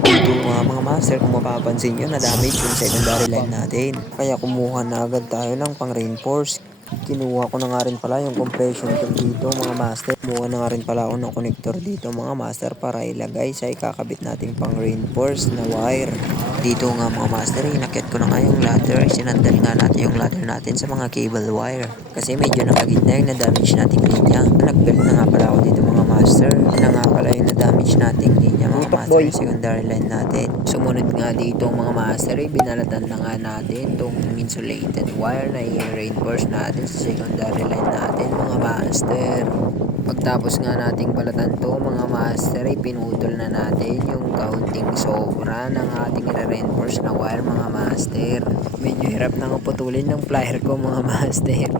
Dito nga mga master, kung mapapansin nyo, na-damage yung secondary line natin. Kaya kumuha na agad tayo ng pang-reinforce. Kinuha ko na nga rin pala yung compression tool dito mga master. Kumuha na nga rin pala ako ng connector dito mga master para ilagay sa ikakabit nating pang-reinforce na wire. Dito nga mga master, inakyat ko na nga yung ladder. Sinandal nga natin yung ladder natin sa mga cable wire. Kasi medyo nakagitna yung na-damage nating linya. Nag-belt na nga pala ako dito mga master. Na nga pala yung na-damage nating linya mga master, yung secondary line natin. Sumunod nga dito mga master, binalatan na nga natin itong insulated wire na i-reinforce natin sa secondary line natin mga master. Pagtapos nga nating balatan to mga master, pinutol na natin yung kaunting sobra ng ating i-reinforce na wire mga master. Medyo hirap na nga putulin ng plier ko mga master.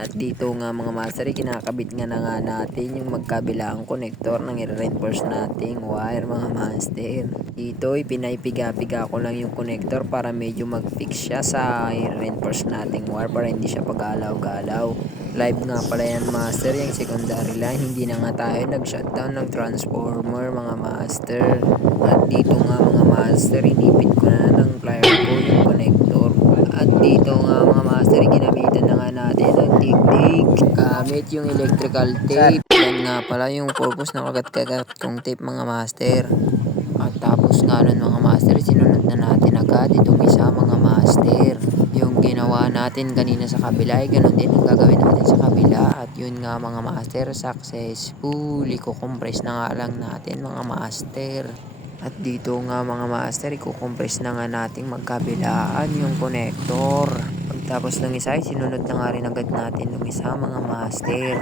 At dito nga mga master, kinakabit nga na nga natin yung magkabilang connector ng i-reinforce nating wire mga master. Dito pinaipiga-piga ko lang yung connector para medyo mag-fix siya sa i-reinforce nating wire para hindi siya pag-alaw-galaw. Live nga pala yan master, yung secondary line. Hindi na nga tayo nag-shutdown ng transformer mga master. At dito nga mga master, inipit ko na ng plier ko yung connector. At dito nga mga master, ginamitan na nga natin ang tig-tig gamit yung electrical tape. Yan nga pala yung purpose ng kagat-kagat kong tape mga master. At tapos nga nun mga master, sinunod na natin agad itong isa mga master. Yung ginawa natin kanina sa kabila ay ganun din ang gagawin natin sa kabila. At yun nga mga master, successful. Iko-compress na nga lang natin mga master. At dito nga mga master, i-compress na nga nating magkabilaan yung connector. Pagtapos ng isa, sinunod na nga rin agad natin yung isa mga master.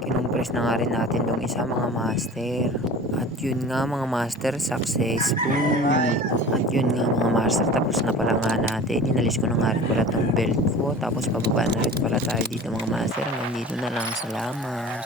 Kinompress na nga rin natin yung isa mga master. At yun nga mga master, successful. At yun nga mga master, tapos na pala nga natin. Inalis ko na nga rin pala tong belt ko. Tapos pababa na rin pala tayo dito mga master. Hanggang dito na lang, salamat.